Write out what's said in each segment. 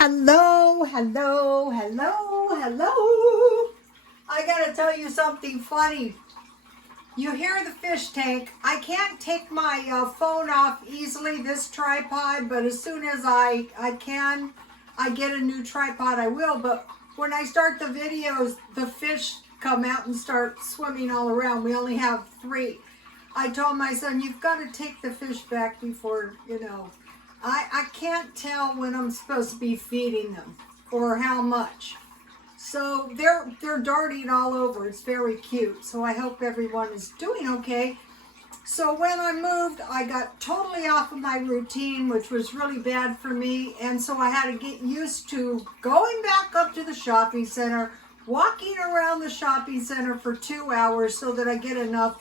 Hello. I gotta tell you something funny. You hear the fish tank. I can't take my phone off easily, this tripod, but as soon as I get a new tripod, I will. But when I start the videos, the fish come out and start swimming all around. We only have 3. I told my son, you've got to take the fish back before, I can't tell when I'm supposed to be feeding them or how much. So they're darting all over. It's very cute. So I hope everyone is doing okay. So when I moved, I got totally off of my routine, which was really bad for me. And so I had to get used to going back up to the shopping center, walking around the shopping center for 2 hours so that I get enough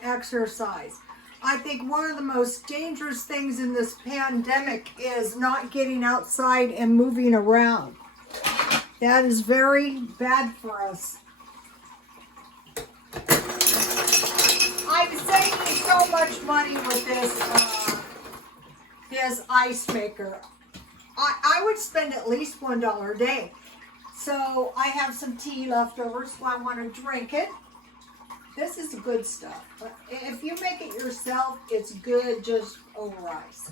exercise. I think one of the most dangerous things in this pandemic is not getting outside and moving around. That is very bad for us. I'm saving so much money with this ice maker. I would spend at least $1 a day. So I have some tea left over, so I want to drink it. This is good stuff. But if you make it yourself, it's good just over ice.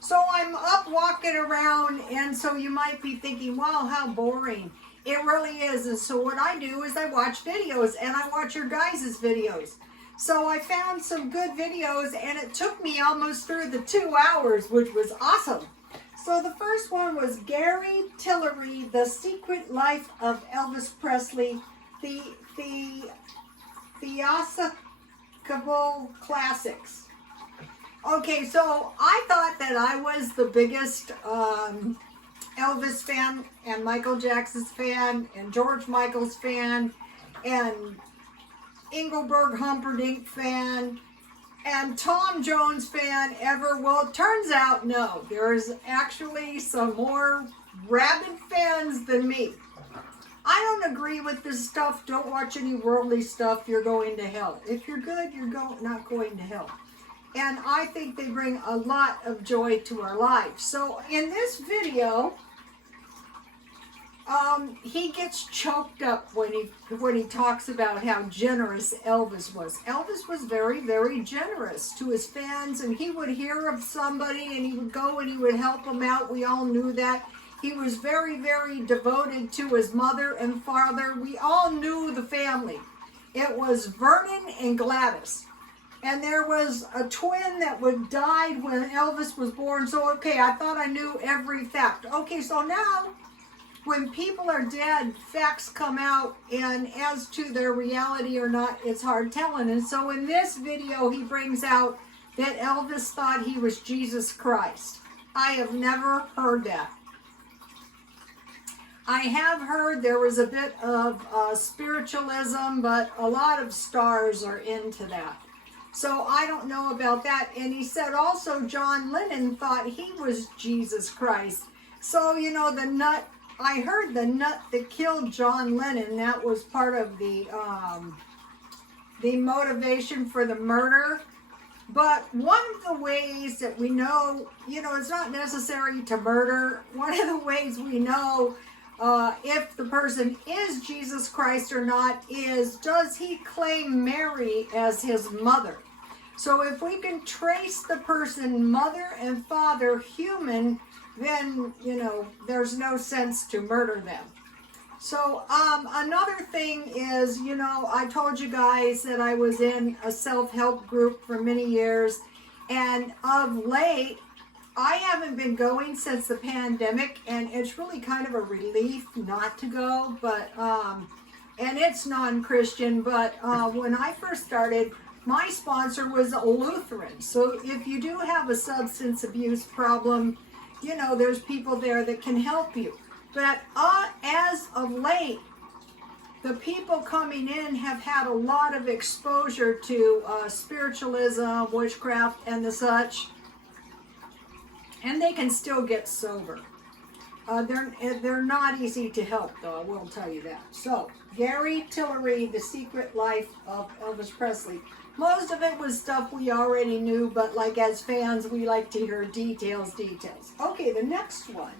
So I'm up walking around, and so you might be thinking, wow, how boring. It really is. And so what I do is I watch videos, and I watch your guys' videos. So I found some good videos, and it took me almost through the 2 hours, which was awesome. So the first one was Gary Tillery, The Secret Life of Elvis Presley, the Theological Classics. Okay, so I thought that I was the biggest Elvis fan and Michael Jackson's fan and George Michael's fan and Engelbert Humperdinck fan and Tom Jones fan ever. Well, it turns out, no, there's actually some more rabid fans than me. I don't agree with this stuff. Don't watch any worldly stuff. You're going to hell. If you're good, you're not going to hell. And I think they bring a lot of joy to our lives. So in this video, he gets choked up when he talks about how generous Elvis was. Elvis was very, very generous to his fans, and he would hear of somebody and he would go and he would help them out. We all knew that. He was very, very devoted to his mother and father. We all knew the family. It was Vernon and Gladys. And there was a twin that died when Elvis was born. So, okay, I thought I knew every fact. Okay, so now, when people are dead, facts come out, and as to their reality or not, it's hard telling. And so in this video, he brings out that Elvis thought he was Jesus Christ. I have never heard that. I have heard there was a bit of spiritualism, but a lot of stars are into that. So I don't know about that. And he said also John Lennon thought he was Jesus Christ. So, the nut, I heard the nut that killed John Lennon, that was part of the motivation for the murder. But one of the ways that we know, it's not necessary to murder. One of the ways we know if the person is Jesus Christ or not is, does he claim Mary as his mother? So if we can trace the person, mother and father, human, then, there's no sense to murder them. So another thing is, I told you guys that I was in a self-help group for many years, and of late, I haven't been going since the pandemic, and it's really kind of a relief not to go, but, and it's non-Christian, but when I first started, my sponsor was a Lutheran. So if you do have a substance abuse problem, there's people there that can help you. But as of late, the people coming in have had a lot of exposure to spiritualism, witchcraft, and the such. And they can still get sober. They're not easy to help, though, I will tell you that. So, Gary Tillery, The Secret Life of Elvis Presley. Most of it was stuff we already knew, but like as fans, we like to hear details. Okay, the next one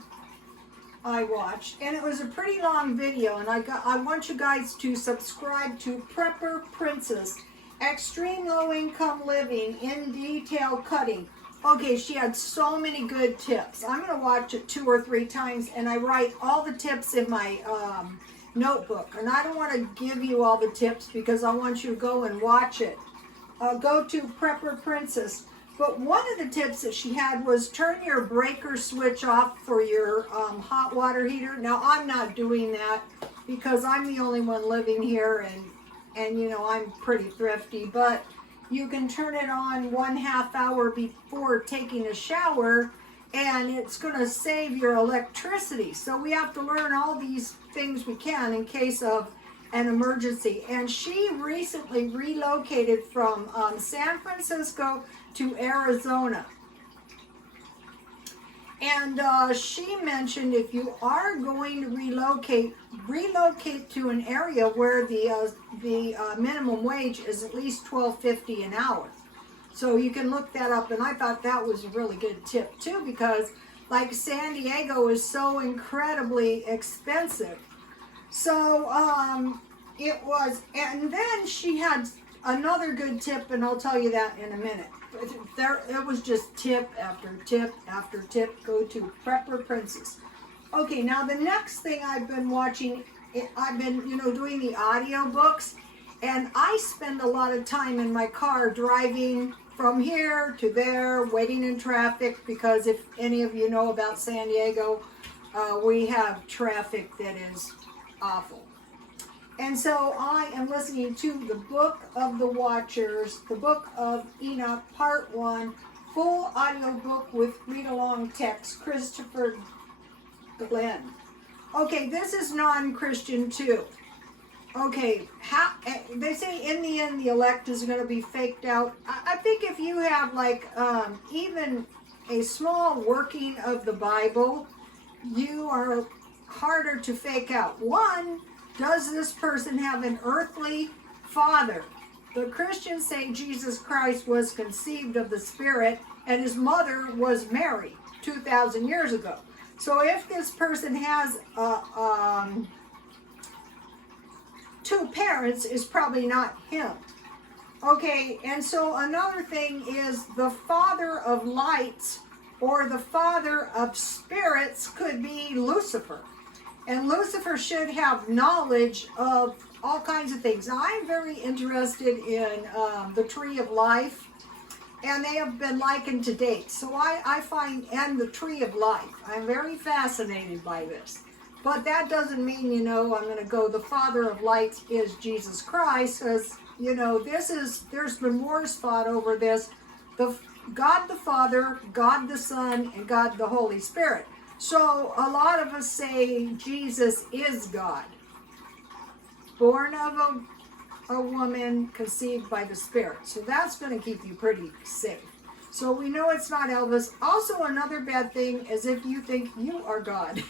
I watched, and it was a pretty long video, and I want you guys to subscribe to Prepper Princess, Extreme Low Income Living in Detail Cutting. Okay, she had so many good tips. I'm going to watch it 2 or 3 times, and I write all the tips in my notebook. And I don't want to give you all the tips because I want you to go and watch it. Go to Prepper Princess. But one of the tips that she had was turn your breaker switch off for your hot water heater. Now, I'm not doing that because I'm the only one living here, and you know, I'm pretty thrifty. But you can turn it on 1/2 hour before taking a shower, and it's going to save your electricity. So we have to learn all these things we can in case of an emergency. And she recently relocated from San Francisco to Arizona. And she mentioned if you are going to relocate to an area where the minimum wage is at least $12.50 an hour. So you can look that up, and I thought that was a really good tip too, because like San Diego is so incredibly expensive. So it was, and then she had another good tip, and I'll tell you that in a minute. It was just tip after tip after tip. Go to Prepper Princess. Okay, now the next thing I've been watching, I've been, you know, doing the audiobooks, and I spend a lot of time in my car driving from here to there, waiting in traffic, because if any of you know about San Diego, we have traffic that is awful. And so I am listening to the Book of the Watchers, the Book of Enoch, Part 1, full audiobook with read-along text, Christopher Glenn. Okay, this is non-Christian too. Okay, they say in the end the elect is going to be faked out. I think if you have like even a small working of the Bible, you are harder to fake out. One, does this person have an earthly father? The Christians say Jesus Christ was conceived of the Spirit and his mother was Mary 2,000 years ago. So if this person has 2 parents, is probably not him. Okay, and so another thing is the father of lights or the father of spirits could be Lucifer. And Lucifer should have knowledge of all kinds of things. Now, I'm very interested in the tree of life, and they have been likened to dates. So I find, and the tree of life, I'm very fascinated by this. But that doesn't mean, you know, I'm going to go, the father of lights is Jesus Christ, because, you know, there's been wars fought over this. God the Father, God the Son, and God the Holy Spirit. So a lot of us say Jesus is God, born of a woman, conceived by the Spirit. So that's going to keep you pretty safe. So we know it's not Elvis. Also, another bad thing is if you think you are God.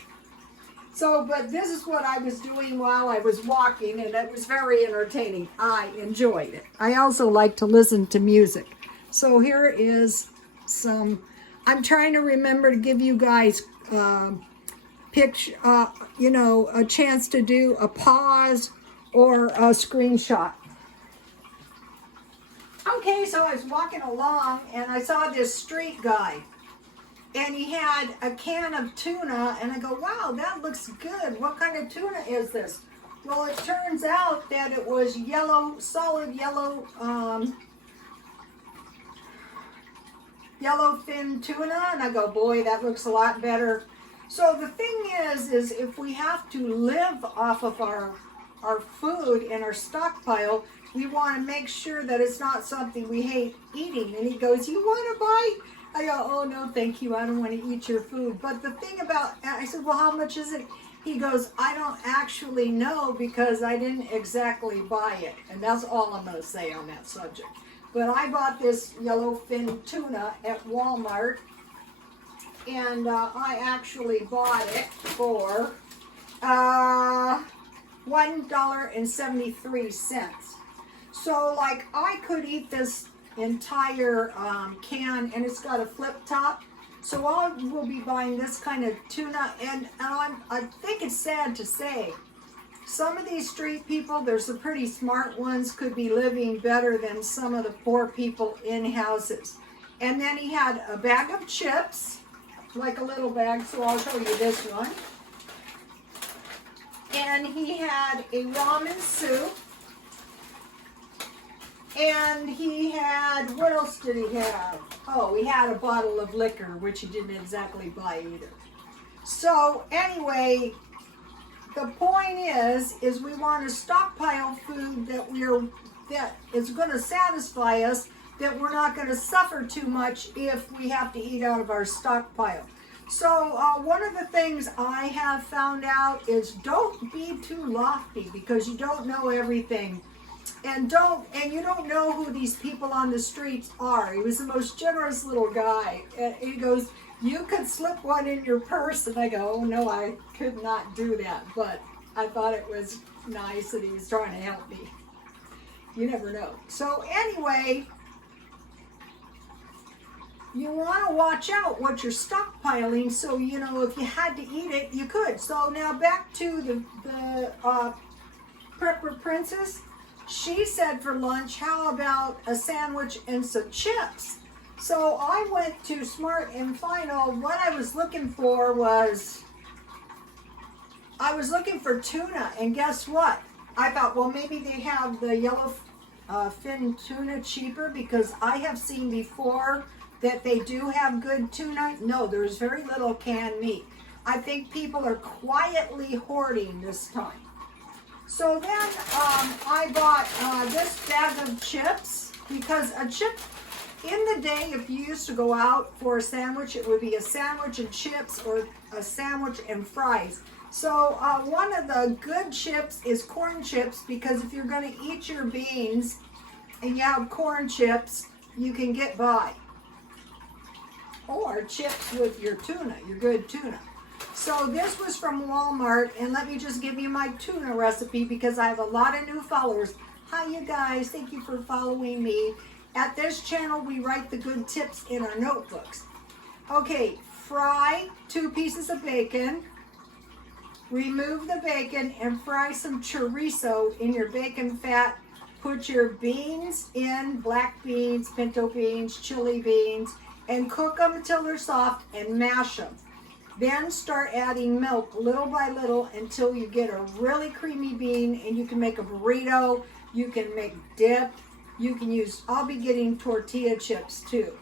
So, but this is what I was doing while I was walking, and it was very entertaining. I enjoyed it. I also like to listen to music. So here is some, I'm trying to remember to give you guys picture, you know, a chance to do a pause or a screenshot. Okay, so I was walking along and I saw this street guy, and he had a can of tuna, and I go, wow, that looks good. What kind of tuna is this? Well, it turns out that it was yellow, solid yellow, yellowfin tuna, and I go, boy, that looks a lot better. So the thing is if we have to live off of our food and our stockpile, we want to make sure that it's not something we hate eating. And he goes, you want to buy? I go, oh, no, thank you. I don't want to eat your food. But the thing about, I said, well, how much is it? He goes, I don't actually know because I didn't exactly buy it. And that's all I'm going to say on that subject. But I bought this yellowfin tuna at Walmart, and I actually bought it for $1.73. So, like, I could eat this entire can, and it's got a flip top. So I will be buying this kind of tuna, and I think it's sad to say, some of these street people, there's some pretty smart ones, could be living better than some of the poor people in houses. And then he had a bag of chips, like a little bag, so I'll show you this one. And he had a ramen soup. And he had, what else did he have? Oh, he had a bottle of liquor, which he didn't exactly buy either. So anyway, the point is we want to stockpile food that is going to satisfy us, that we're not going to suffer too much if we have to eat out of our stockpile. So one of the things I have found out is don't be too lofty, because you don't know everything. And you don't know who these people on the streets are. He was the most generous little guy. And he goes, you could slip one in your purse. And I go, oh no, I could not do that. But I thought it was nice that he was trying to help me. You never know. So anyway, you want to watch out what you're stockpiling, so you know if you had to eat it, you could. So now back to the Prepper Princess. She said for lunch, how about a sandwich and some chips? So I went to Smart and Final. What I was looking for was, I was looking for tuna, and guess what? I thought, well, maybe they have the yellow fin tuna cheaper, because I have seen before that they do have good tuna. No, there's very little canned meat. I think people are quietly hoarding this time. So then I bought this bag of chips, because a chip, in the day, if you used to go out for a sandwich, it would be a sandwich and chips or a sandwich and fries. So one of the good chips is corn chips, because if you're going to eat your beans and you have corn chips, you can get by. Or chips with your tuna, your good tuna. So this was from Walmart, and let me just give you my tuna recipe, because I have a lot of new followers. Hi you guys, thank you for following me. At this channel, we write the good tips in our notebooks. Okay, fry 2 pieces of bacon. Remove the bacon and fry some chorizo in your bacon fat. Put your beans in, black beans, pinto beans, chili beans, and cook them until they're soft and mash them. Then start adding milk little by little until you get a really creamy bean, and you can make a burrito, you can make dip, you can use, I'll be getting tortilla chips too.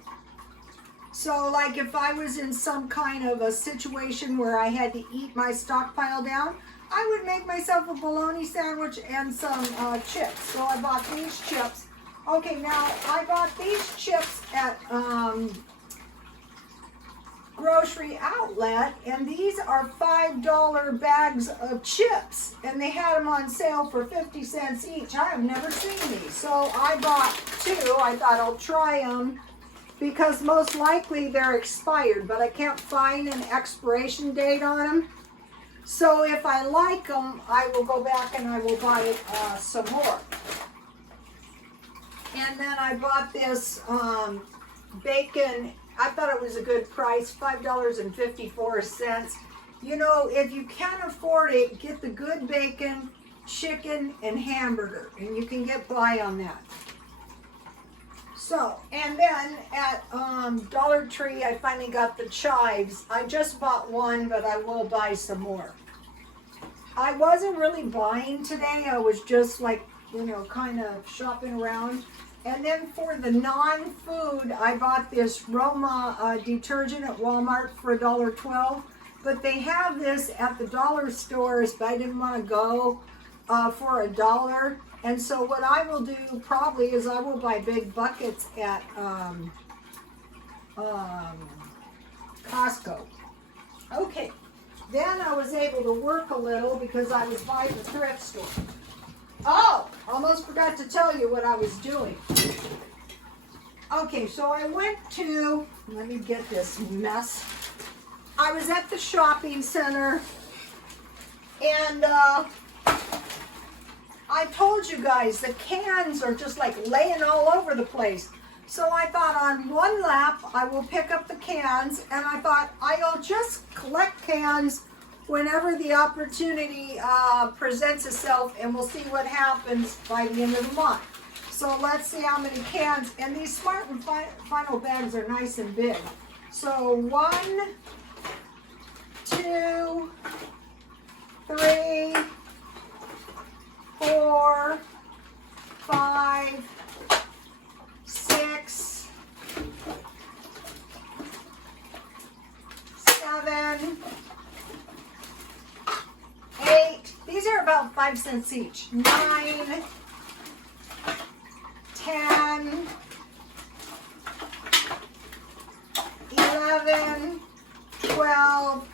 So like if I was in some kind of a situation where I had to eat my stockpile down, I would make myself a bologna sandwich and some chips. So I bought these chips. Okay, now I bought these chips at Grocery Outlet, and these are $5 bags of chips, and they had them on sale for 50 cents each. I have never seen these, so I bought 2. I thought I'll try them, because most likely they're expired, but I can't find an expiration date on them. So if I like them, I will go back and I will buy some more. And then I bought this bacon. I thought it was a good price, $5.54. You know, if you can't afford it, get the good bacon, chicken, and hamburger, and you can get by on that. So, and then at Dollar Tree, I finally got the chives. I just bought 1, but I will buy some more. I wasn't really buying today. I was just like, you know, kind of shopping around. And then for the non-food, I bought this Roma detergent at Walmart for $1.12. But they have this at the dollar stores, but I didn't want to go for $1. And so what I will do probably is I will buy big buckets at Costco. Okay, then I was able to work a little because I was by the thrift store. Oh, almost forgot to tell you what I was doing. Okay, so I went to, let me get this mess. I was at the shopping center, and I told you guys the cans are just like laying all over the place. So I thought on one lap, I will pick up the cans, and I thought I'll just collect cans whenever the opportunity presents itself, and we'll see what happens by the end of the month. So let's see how many cans, and these Smart and Final bags are nice and big. So 1, 2, 3, 4, 5, 6, 7, 8. These are about 5 cents each. 9, 10, 11, 12,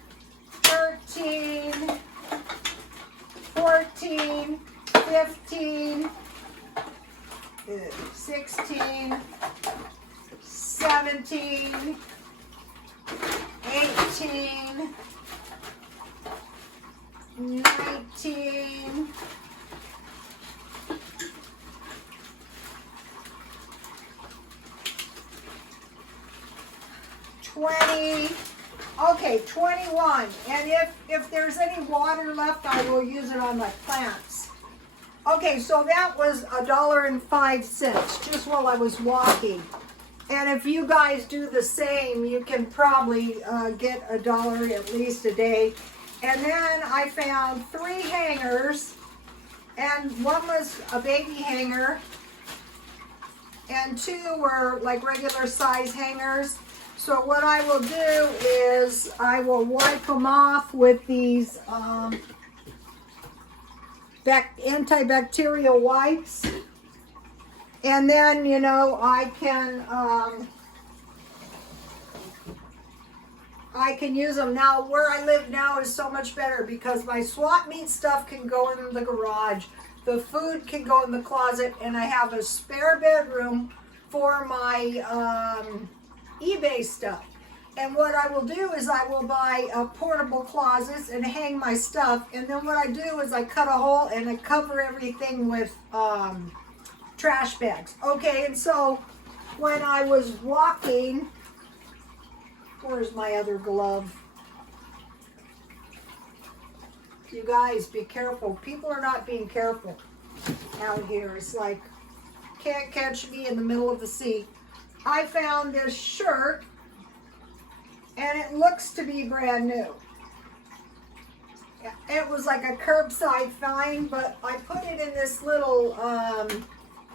13, 14, 15, 16, 17, 18, 19, 20, okay, 21. And if there's any water left, I will use it on my plants. Okay, so that was $1.05 just while I was walking. And if you guys do the same, you can probably get $1 at least a day. And then I found 3 hangers, and one was a baby hanger, and 2 were like regular size hangers. So what I will do is I will wipe them off with these antibacterial wipes. And then, you know, I can use them. Now, where I live now is so much better because my swap meet stuff can go in the garage. The food can go in the closet, and I have a spare bedroom for my eBay stuff. And what I will do is I will buy portable closets and hang my stuff. And then what I do is I cut a hole and I cover everything with trash bags. Okay, and so when I was walking, where's my other glove? You guys, be careful. People are not being careful out here. It's like, can't catch me in the middle of the sea. I found this shirt, and it looks to be brand new. It was like a curbside find, but I put it in this little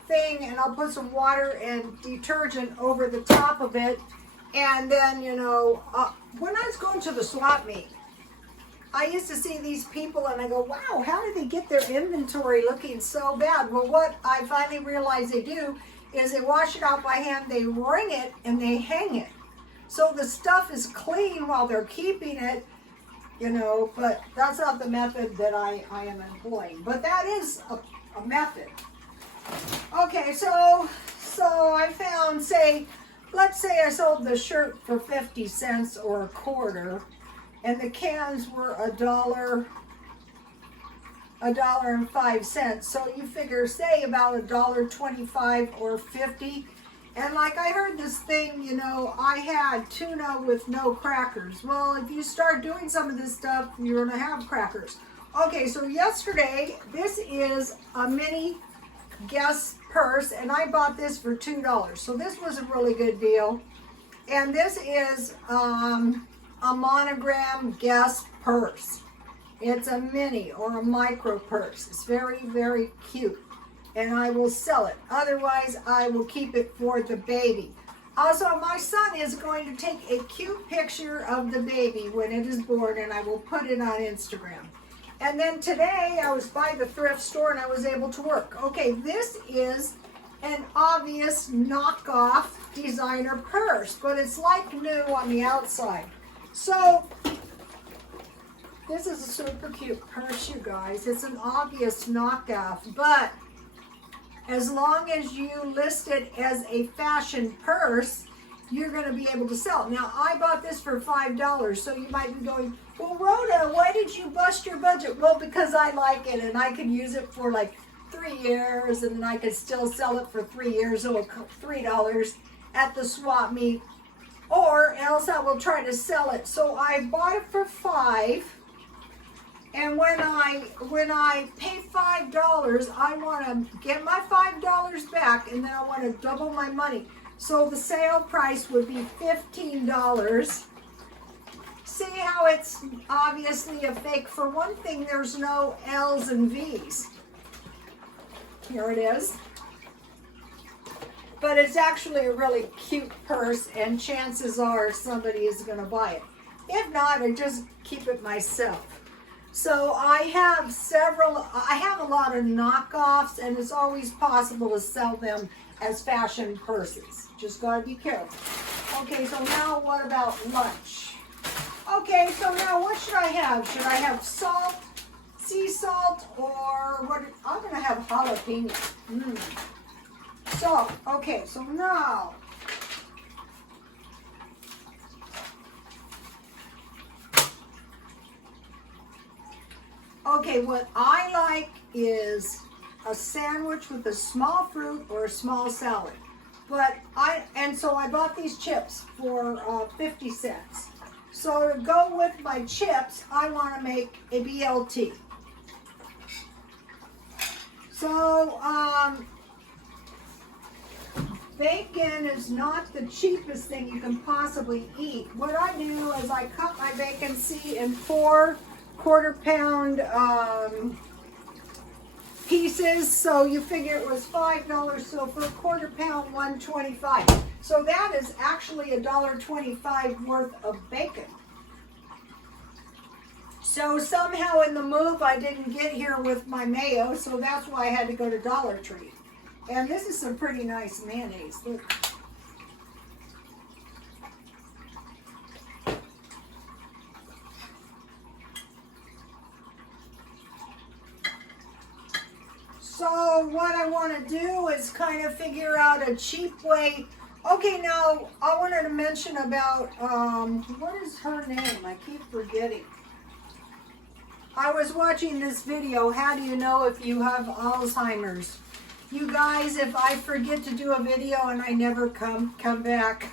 thing, and I'll put some water and detergent over the top of it. And then, you know, when I was going to the swap meet, I used to see these people and I go, wow, how did they get their inventory looking so bad? Well, what I finally realized they do is they wash it out by hand, they wring it, and they hang it. So the stuff is clean while they're keeping it, you know, but that's not the method that I am employing. But that is a method. Okay, so I found, let's say I sold the shirt for 50 cents or a quarter, and the cans were $1.05. So you figure, say about $1.25 or 50. And like I heard this thing, you know, I had tuna with no crackers. Well, if you start doing some of this stuff, you're gonna have crackers. Okay, so yesterday, this is a mini Guess purse, and I bought this for $2. So this was a really good deal. And this is a monogram Guess purse. It's a mini or a micro purse. It's very, very cute. And I will sell it. Otherwise, I will keep it for the baby. Also, my son is going to take a cute picture of the baby when it is born, and I will put it on Instagram. And then today, I was by the thrift store, and I was able to work. Okay, this is an obvious knockoff designer purse, but it's like new on the outside. So, this is a super cute purse, you guys. It's an obvious knockoff, but as long as you list it as a fashion purse, you're going to be able to sell it. Now, I bought this for $5, so you might be going, well, Rhoda, why did you bust your budget? Well, because I like it, and I can use it for like 3 years, and then I could still sell it for 3 years, so $3 at the swap meet, or else I will try to sell it. So I bought it for $5, and when I pay $5, I want to get my $5 back, and then I want to double my money. So the sale price would be $15. See how it's obviously a fake? For one thing, there's no L's and V's. Here it is. But it's actually a really cute purse, and chances are somebody is going to buy it. If not, I just keep it myself. So I have a lot of knockoffs, and it's always possible to sell them as fashion purses. Just gotta be careful. Okay, so now what about lunch? Okay, so now what should I have? Should I have salt, sea salt, or what? I'm gonna have jalapeno. Salt. Okay, so now okay, what I like is a sandwich with a small fruit or a small salad. So I bought these chips for 50 cents. So to go with my chips, I want to make a BLT. So bacon is not the cheapest thing you can possibly eat. What I do is I cut my bacon, in 4 quarter-pound pieces. So you figure it was $5. So for a quarter-pound, $1.25. So that is actually $1.25 worth of bacon. So somehow in the move, I didn't get here with my mayo, so that's why I had to go to Dollar Tree. And this is some pretty nice mayonnaise. Look. So what I want to do is kind of figure out a cheap way. Okay, now I wanted to mention about, what is her name? I keep forgetting. I was watching this video, how do you know if you have Alzheimer's? You guys, if I forget to do a video and I never come back,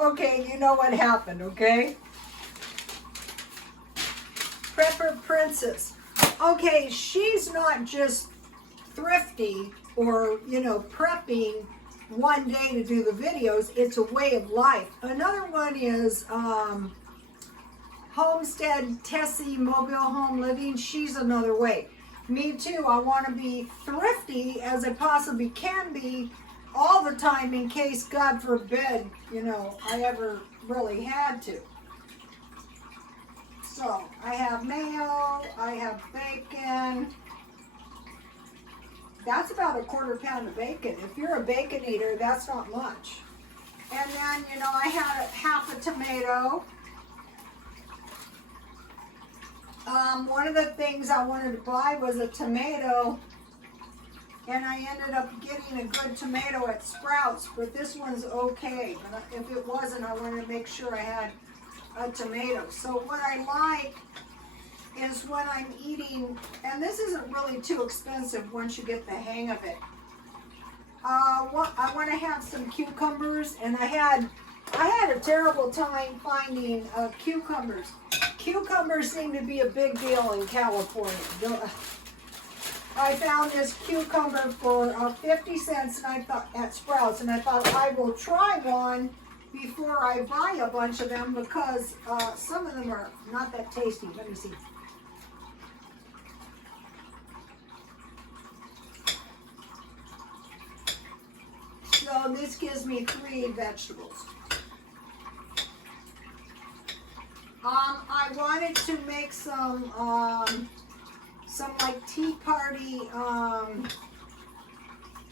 okay, you know what happened, okay? Prepper Princess. Okay, she's not just thrifty or, prepping one day to do the videos. It's a way of life. Another one is Homestead Tessie Mobile Home Living. She's another way. Me too. I want to be thrifty as I possibly can be all the time in case, God forbid, I ever really had to. So I have mayo, I have bacon. That's about a quarter-pound of bacon. If you're a bacon eater, that's not much. And then, I had half a tomato. One of the things I wanted to buy was a tomato, and I ended up getting a good tomato at Sprouts, but this one's okay. But if it wasn't, I wanted to make sure I had a tomato. So what I like is when I'm eating, and this isn't really too expensive once you get the hang of it. I want to have some cucumbers, and I had a terrible time finding cucumbers. Cucumbers seem to be a big deal in California. I found this cucumber for 50 cents, and I thought at Sprouts, and I thought I will try one before I buy a bunch of them because some of them are not that tasty. Let me see. So this gives me 3 vegetables. I wanted to make some like tea party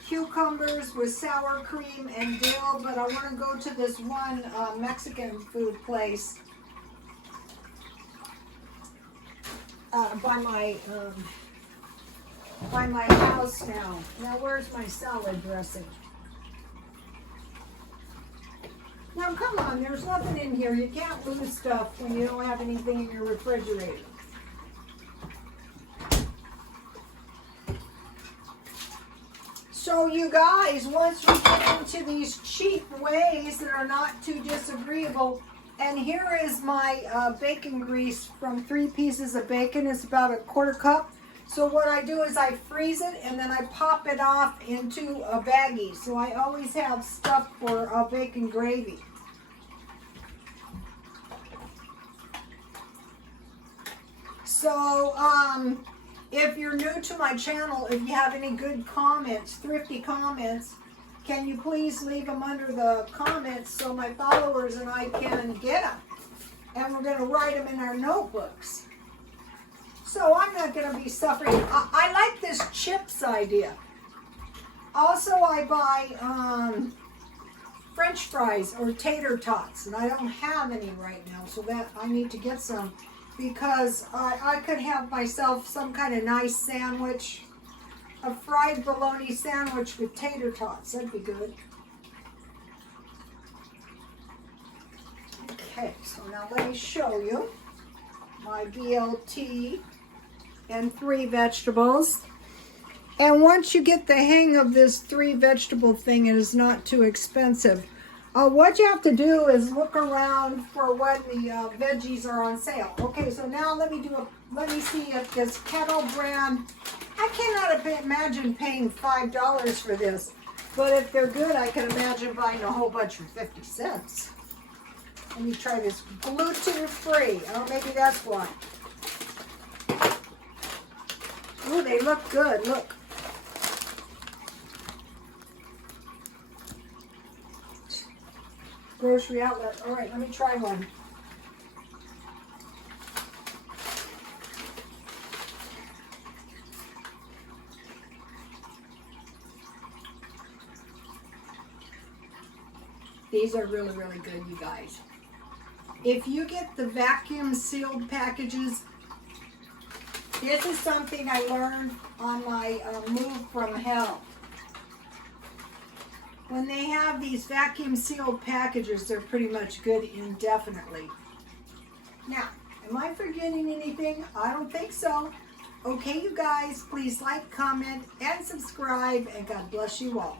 cucumbers with sour cream and dill, but I want to go to this one Mexican food place by my house now. Now where's my salad dressing? Now, come on, there's nothing in here. You can't lose stuff when you don't have anything in your refrigerator. So you guys, once we get into these cheap ways that are not too disagreeable, and here is my bacon grease from 3 pieces of bacon. It's about a 1/4 cup. So what I do is I freeze it and then I pop it off into a baggie. So I always have stuff for bacon gravy. So if you're new to my channel, if you have any good comments, thrifty comments, can you please leave them under the comments so my followers and I can get them? And we're going to write them in our notebooks. So I'm not going to be suffering. I like this chips idea. Also, I buy French fries or tater tots, and I don't have any right now, so that I need to get some, because I could have myself some kind of nice sandwich, a fried bologna sandwich with tater tots. That'd be good. Okay, so now let me show you my BLT and 3 vegetables. And once you get the hang of this 3 vegetable thing, it is not too expensive. What you have to do is look around for when the veggies are on sale. Okay, so now let me see if this Kettle brand, I cannot imagine paying $5 for this, but if they're good, I can imagine buying a whole bunch for 50 cents. Let me try this gluten-free. Oh, maybe that's why. Oh, they look good. Look. Grocery outlet. All right, let me try one. These are really, really good, you guys. If you get the vacuum sealed packages, this is something I learned on my move from hell. When they have these vacuum sealed packages, they're pretty much good indefinitely. Now, am I forgetting anything? I don't think so. Okay, you guys, please like, comment, and subscribe, and God bless you all.